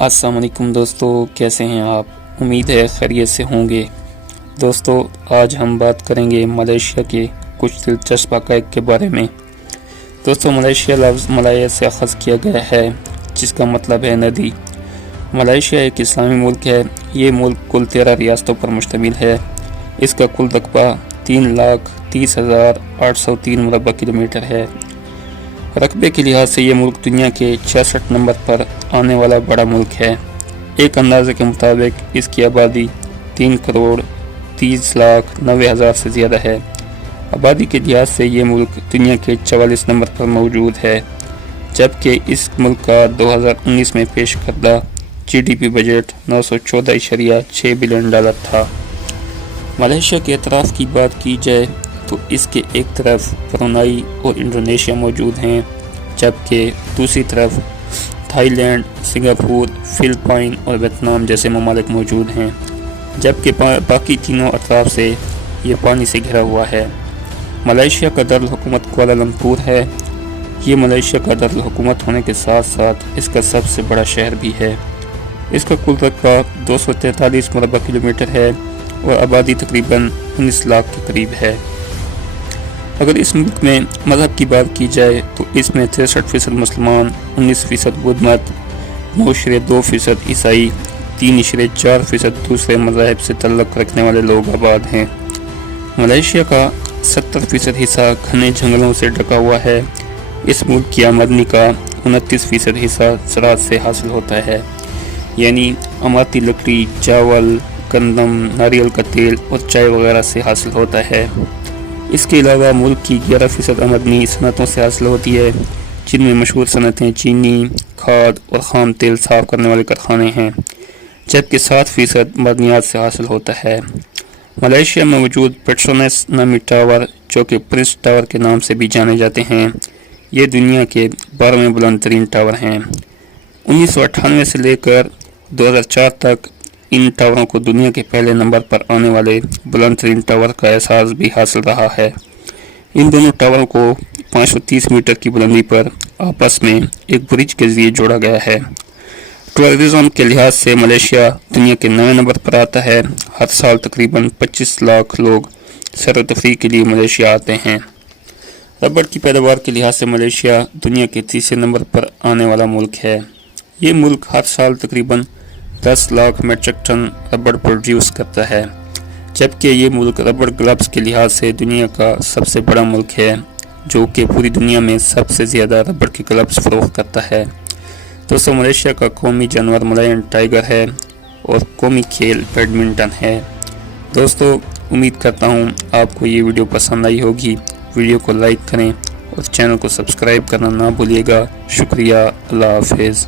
अस्सलाम वालेकुम दोस्तों, कैसे हैं आप? उम्मीद है खैरियत से होंगे। दोस्तों, आज हम बात करेंगे मलेशिया के कुछ दिलचस्प हक़ाइक़ के बारे में। दोस्तों, मलेशिया लफ्ज़ मलाया से अख़ज़ किया गया है, जिसका मतलब है नदी। मलेशिया एक इस्लामी मुल्क है। ये मुल्क कुल 13 रियासतों पर मुश्तमिल है। इसका कुल रकबा 3,30,803 मुरबा किलोमीटर है। रकबे के लिहाज से ये मुल्क दुनिया के 66 नंबर पर आने वाला बड़ा मुल्क है। एक अंदाजे के मुताबिक इसकी आबादी 3,30,90,000 से ज़्यादा है। आबादी के लिहाज से ये मुल्क दुनिया के 44 नंबर पर मौजूद है, जबकि इस मुल्क का 2019 में पेश करदा GDP बजट 914.6 बिलियन डॉलर था। मलेशिया के अतराफ़ की बात की जाए तो इसके एक तरफ ब्रुनाई और इंडोनेशिया मौजूद हैं, जबकि दूसरी तरफ थाईलैंड, सिंगापुर, फिलिपाइन और वियतनाम जैसे ममालिक मौजूद हैं, जबकि बाकी तीनों अतराफ से ये पानी से घिरा हुआ है। मलेशिया का दारुल-हुकूमत कुआलालंपुर है। ये मलेशिया का दारुल-हुकूमत होने के साथ साथ इसका सबसे बड़ा शहर भी है। इसका कुल रकबा 243 मुरबा किलोमीटर है और आबादी तकरीबन 19 लाख के करीब है। अगर इस मुल्क में मज़हब की बात की जाए तो इसमें 63% मुसलमान, 19% बुद्ध मत, 9.2% ईसाई, 3.4% दूसरे मज़ाहिब से तल्लुक़ रखने वाले लोग आबाद हैं। मलेशिया का 70% हिस्सा घने जंगलों से ढका हुआ है। इस मुल्क की आमदनी का 29% हिस्सा ज़राअत से हासिल होता है, यानी अमाती लकड़ी, चावल, गंदम, नारियल का तेल और चाय वगैरह से हासिल होता है। इसके अलावा मुल्क की 11% आमदनी सनतों से हासिल होती है, जिनमें मशहूर सनतें चीनी, खाद और ख़ाम तेल साफ़ करने वाले कारखाने हैं, जबकि 7% मदनियात से हासिल होता है। मलेशिया में मौजूद पेट्रोनस नामी टावर, जो कि प्रिंस टावर के नाम से भी जाने जाते हैं, ये दुनिया के 12वें बुलंद तरीन टावर हैं। 1998 से लेकर 2004 तक इन टावरों को दुनिया के पहले नंबर पर आने वाले बुलंद तरीन टावर का एहसास भी हासिल रहा है। इन दोनों टावरों को 530 मीटर की बुलंदी पर आपस में एक ब्रिज के जरिए जोड़ा गया है। टूरिज्म के लिहाज से मलेशिया दुनिया के 9वें नंबर पर आता है। हर साल तकरीबन 25 लाख लोग सैर व तफरीह के लिए मलेशिया आते हैं। रबड़ की पैदावार के लिहाज से मलेशिया दुनिया के 3रे नंबर पर आने वाला मुल्क है। ये मुल्क हर साल तकरीबन 10 लाख मेट्रिक टन रबड़ प्रोड्यूस करता है, जबकि ये मुल्क रबड़ ग्लव्स के लिहाज से दुनिया का सबसे बड़ा मुल्क है, जो कि पूरी दुनिया में सबसे ज़्यादा रबड़ के ग्लव्स फ़रोख्त करता है। दोस्तों, मलेशिया का कौमी जानवर मलायन टाइगर है और कौमी खेल बैडमिंटन है। दोस्तों, उम्मीद करता हूँ आपको ये वीडियो पसंद आई होगी। वीडियो को लाइक करें और चैनल को सब्सक्राइब करना ना भूलिएगा। शुक्रिया। अल्लाह हाफिज़।